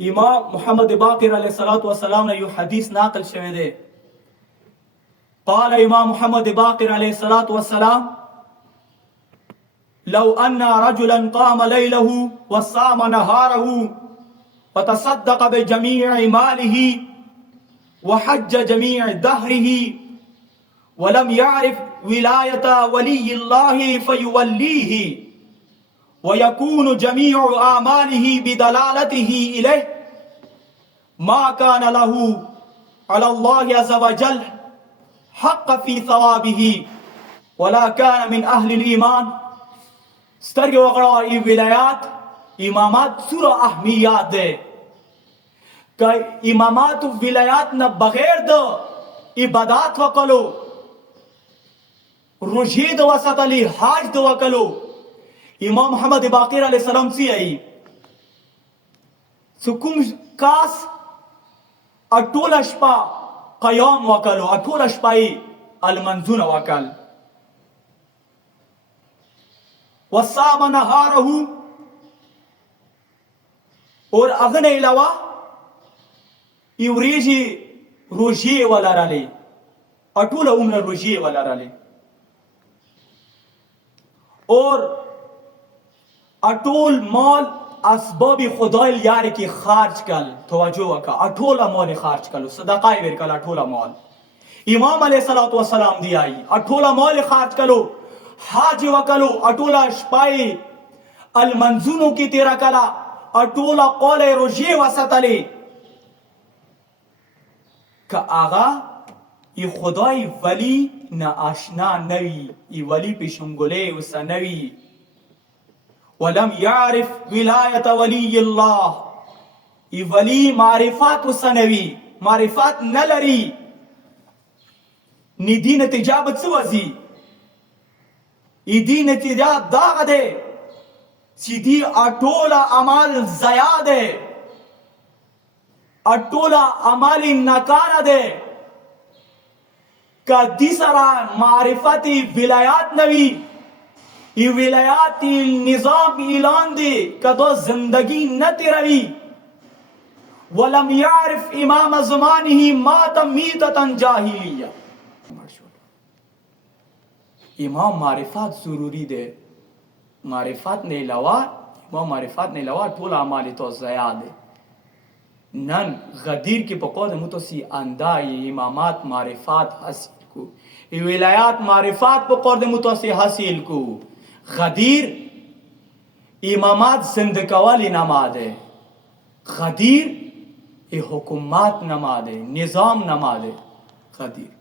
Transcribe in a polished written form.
इमाम मोहम्मद बाक़िर अलैहिस्सलातु वस्सलाम ने यह हदीस नाकल शवे दे। क़ाल इमाम मोहम्मद बाक़िर अलैहिस्सलातु वस्सलाम लौ अन्ना रजुलन क़ाम लैलहु व साम नहारहु व तसद्दक़ बिजमीइ मालिही व हज्ज जमीइ दहरिही व लम यअरिफ विलायत वलिय्यिल्लाहि फयुवल्लीहि व यकूनु जमीउ आमालिही बिदलालतिही इलैहि मा कान लहु अलल्लाहि अज़्ज़ व जल हक़्क़ फ़ी सवाबिही वला कान मिन अहलिल ईमान। स्तर्गे वगड़ा ई विलायात इमामात सूरा अहमियात दे का इमामात विलायात न बगैर द इबादत वकलो रुशीद वसत अली हाज द वकलो इमाम मोहम्मद बाक़िर अलैहिस्सलाम सी आई सुकुम कास अटोल अशपा क़याम वकलो अटोल अशपाई अलमंजून वकल वसाम नहारहु और अगने अलावा इवरेजी रोजिए वाला राले अटूल उम्र रोजिए वाला राले और अटूल मॉल असबाबी खुदाइल यार की खार्ज कल तवज्जो का अटोला मॉल खार्ज कल सदकाए वेर कल अटोला मॉल इमाम अलैहिस्सलातु वस्सलाम दी आई अटोला मॉल खार्ज कलो हाज वकलो अटोला शपाई अलमंजूनों की तेरा कला अटोला कौले रोजे वसतले का आगा ये खुदाई वली न आशना नवी ये वली पिशुंगुले उसा नवी वलम यारिफ विलायत वलिय्यिल्लाह ये वली मारिफत उसा नवी मारिफत न लरी निदी नतिजाबत सुवजी इदी नतीजा दाग दे सीधी अटोला अमाल जया दे अटोला अमाली नकारा दे का तीसरा मारिफती विलायात नवी ये विलायाती निजाम ऐलान दे का दो जिंदगी न तिरवी वलम यारिफ इमाम ज़मानिही मात मीततन जाहिलिया। इमाम मारिफत जरूरी दे मारिफत ने अलावा इमाम मारिफत ने अलावा टोला अमाली तो ज़या दे नन गदीर की पकौद मुतसी अंदा ये इमामात मारिफत हासिल को ये विलायात मारिफत पकौद मुतसी हासिल को गदीर इमामात जिंदकवाली नमाद है गदीर ये हुकुमात नमाद है निज़ाम नमाद है गदीर।